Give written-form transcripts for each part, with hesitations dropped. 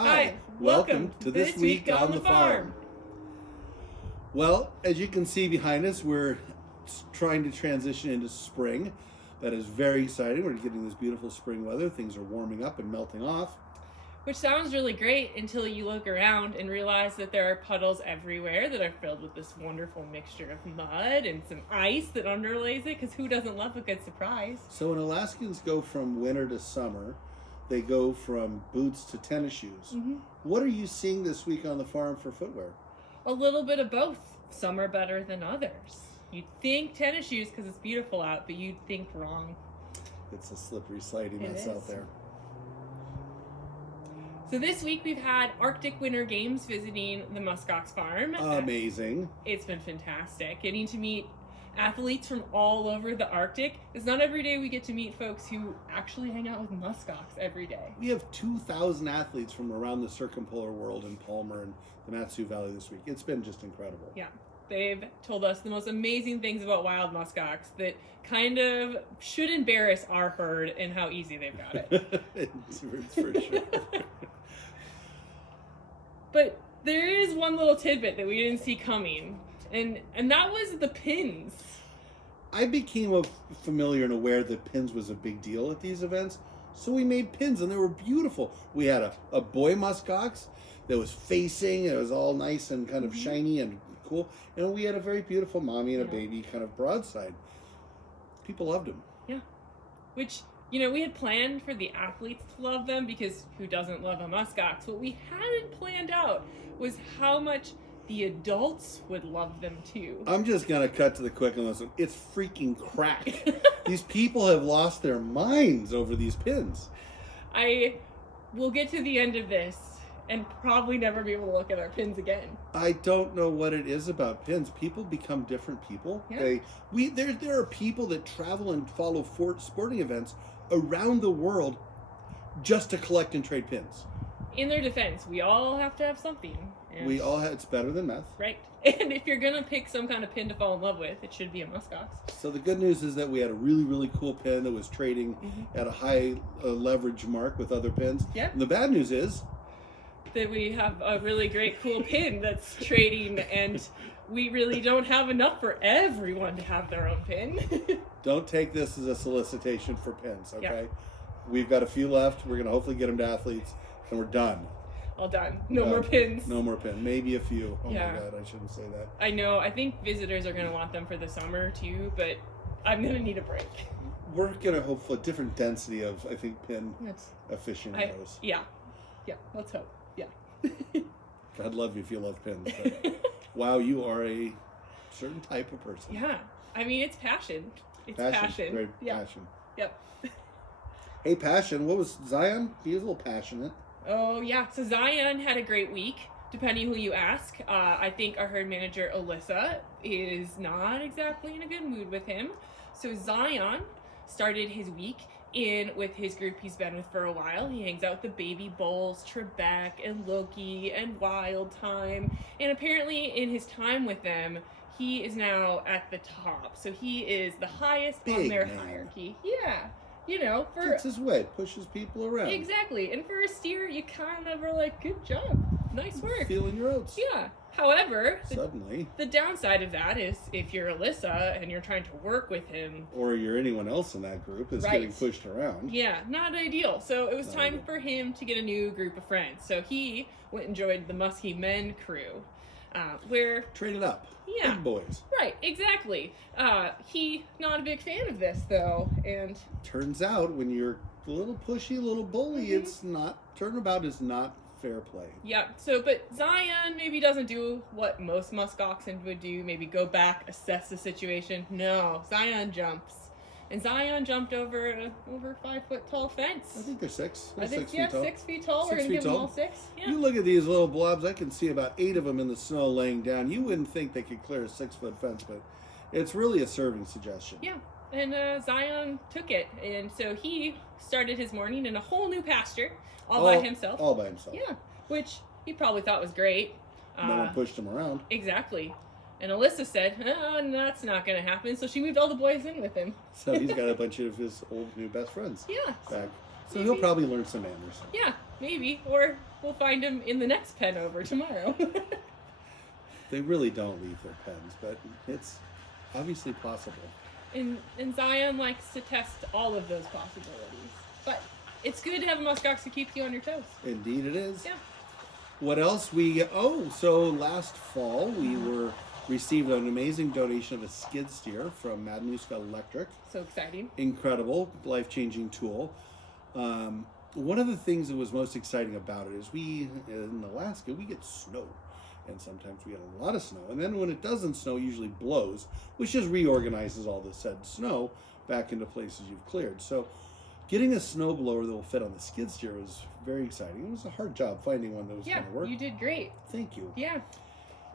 Hi, welcome to This Week on the Farm. Well, as you can see behind us, we're trying to transition into spring. That is very exciting. We're getting this beautiful spring weather. Things are warming up and melting off. Which sounds really great until you look around and realize that there are puddles everywhere that are filled with this wonderful mixture of mud and some ice that underlays it, because who doesn't love a good surprise? So when Alaskans go from winter to summer, they go from boots to tennis shoes. Mm-hmm. What are you seeing this week on the farm for footwear? A little bit of both. Some are better than others. You'd think tennis shoes because it's beautiful out, but you'd think wrong. It's a slippery, slidey mess out there. So this week we've had Arctic Winter Games visiting the Muskox farm. Amazing. It's been fantastic. Getting to meet athletes from all over the Arctic. It's not every day we get to meet folks who actually hang out with muskox every day. We have 2,000 athletes from around the circumpolar world in Palmer and the Matsu Valley this week. It's been just incredible. Yeah. They've told us the most amazing things about wild muskox that kind of should embarrass our herd and how easy they've got it. It's for sure. But there is one little tidbit that we didn't see coming, and that was the pins. I became familiar and aware that pins was a big deal at these events, so we made pins, and they were beautiful. We had a boy muskox that was facing, it was all nice and kind of shiny and cool, and we had a very beautiful mommy and a baby kind of broadside. People loved them. Yeah. Which, you know, we had planned for the athletes to love them, because who doesn't love a muskox? What we hadn't planned out was how much the adults would love them too. I'm just going to cut to the quick on this one. It's freaking crack. These people have lost their minds over these pins. I will get to the end of this and probably never be able to look at our pins again. I don't know what it is about pins. People become different people. Yeah. There are people that travel and follow sporting events around the world just to collect and trade pins. In their defense, we all have to have something. We all have, it's better than meth. Right. And if you're going to pick some kind of pin to fall in love with, it should be a muskox. So the good news is that we had a really, really cool pin that was trading at a high leverage mark with other pins. Yeah. And the bad news is that we have a really great cool pin that's trading, and we really don't have enough for everyone to have their own pin. Don't take this as a solicitation for pins, okay? Yeah. We've got a few left. We're going to hopefully get them to athletes, and we're done. All done. No more pins. No more pins. Maybe a few. Oh yeah. My God, I shouldn't say that. I know. I think visitors are going to want them for the summer too, but I'm going to need a break. We're going to hope for a different density of, I think, pin aficionados. Yeah. Let's hope. Yeah. God love you if you love pins. But wow, you are a certain type of person. Yeah. I mean, it's passion. It's passion. Great passion. Yep. Hey, passion. What was Zion? He was a little passionate. Oh, yeah. So Zion had a great week, depending who you ask. I think our herd manager, Alyssa, is not exactly in a good mood with him. So Zion started his week in with his group he's been with for a while. He hangs out with the baby bulls, Trebek and Loki and Wild Time. And apparently in his time with them, he is now at the top. So he is the highest on their hierarchy. Yeah. You know, gets his way, pushes people around. Exactly. And for a steer, you kind of are like, good job. Nice work. Feeling your oats. Yeah. However, suddenly, the downside of that is if you're Alyssa and you're trying to work with him, or you're anyone else in that group that's getting pushed around. Yeah, not ideal. So it was time for him to get a new group of friends. So he went and joined the Muskie Men crew, where traded up. Yeah, big boys. Right, exactly. He not a big fan of this though, and turns out when you're a little pushy, a little bully, it's not. Turnabout is not fair play. Yeah. So, but Zion maybe doesn't do what most muskoxen would do. Maybe go back, assess the situation. No, Zion jumps, and Zion jumped over a 5 foot tall fence. I think they're 6. They're I think 6 feet tall. 6 feet tall. We're gonna give them all 6. Yeah. You look at these little blobs. I can see about 8 of them in the snow laying down. You wouldn't think they could clear a 6 foot fence, but it's really a serving suggestion. Yeah. And Zion took it, and so he started his morning in a whole new pasture, all by himself. All by himself. Yeah, which he probably thought was great. No one pushed him around. Exactly. And Alyssa said, oh, that's not going to happen, so she moved all the boys in with him. So he's got a bunch of his old new best friends. Yeah. Back. So he'll probably learn some manners. Yeah, maybe. Or we'll find him in the next pen over tomorrow. They really don't leave their pens, but it's obviously possible. And Zion likes to test all of those possibilities. But it's good to have a muskox to keep you on your toes. Indeed it is. Yeah. What else so last fall we received an amazing donation of a skid steer from Madamuska Electric. So exciting. Incredible, life-changing tool. One of the things that was most exciting about it is in Alaska, we get snow. And sometimes we get a lot of snow. And then when it doesn't snow, it usually blows, which just reorganizes all the said snow back into places you've cleared. So getting a snow blower that will fit on the skid steer was very exciting. It was a hard job finding one that was going to work. Yeah, you did great. Thank you. Yeah.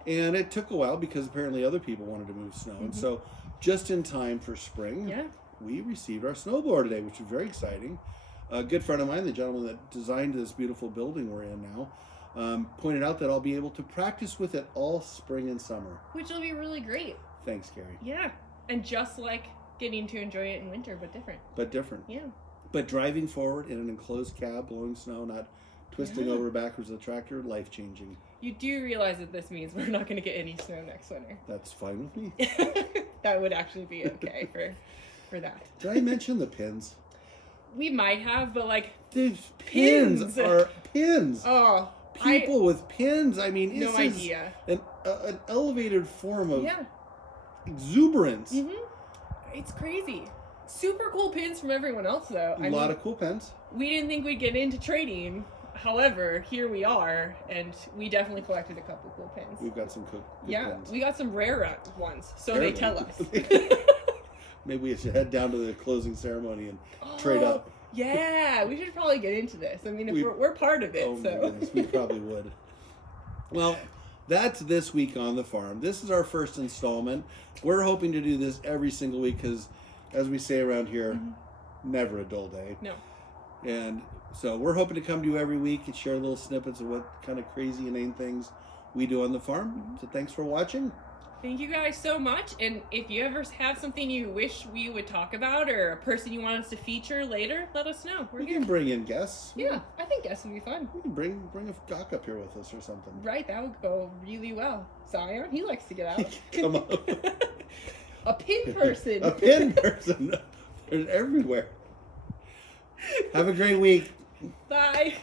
And it took a while because apparently other people wanted to move snow. And so just in time for spring, we received our snowblower today, which was very exciting. A good friend of mine, the gentleman that designed this beautiful building we're in now, pointed out that I'll be able to practice with it all spring and summer. Which will be really great. Thanks, Carrie. Yeah. And just like getting to enjoy it in winter, but different. But different. Yeah. But driving forward in an enclosed cab, blowing snow, not twisting over backwards with the tractor, life-changing. You do realize that this means we're not going to get any snow next winter. That's fine with me. That would actually be okay for that. Did I mention the pins? We might have, but like... These pins are pins. Oh, People with pins. I mean, no idea. An elevated form of exuberance. It's crazy. Super cool pins from everyone else, though. A lot of cool pins. We didn't think we'd get into trading. However, here we are, and we definitely collected a couple cool pins. We've got some cool pins. We got some rare ones, so they tell us. Maybe we should head down to the closing ceremony and trade up. Yeah, we should probably get into this. I mean, if we're part of it, my goodness, we probably would. Well, that's this week on the farm. This is our first installment. We're hoping to do this every single week because, as we say around here, never a dull day. No. And so we're hoping to come to you every week and share little snippets of what kind of crazy inane things we do on the farm. So thanks for watching. Thank you guys so much. And if you ever have something you wish we would talk about or a person you want us to feature later, let us know. We can bring in guests. Yeah, I think guests would be fun. We can bring a doc up here with us or something. Right, that would go really well. Zion, he likes to get out. Come on. A pin person. A pin person. They're everywhere. Have a great week. Bye.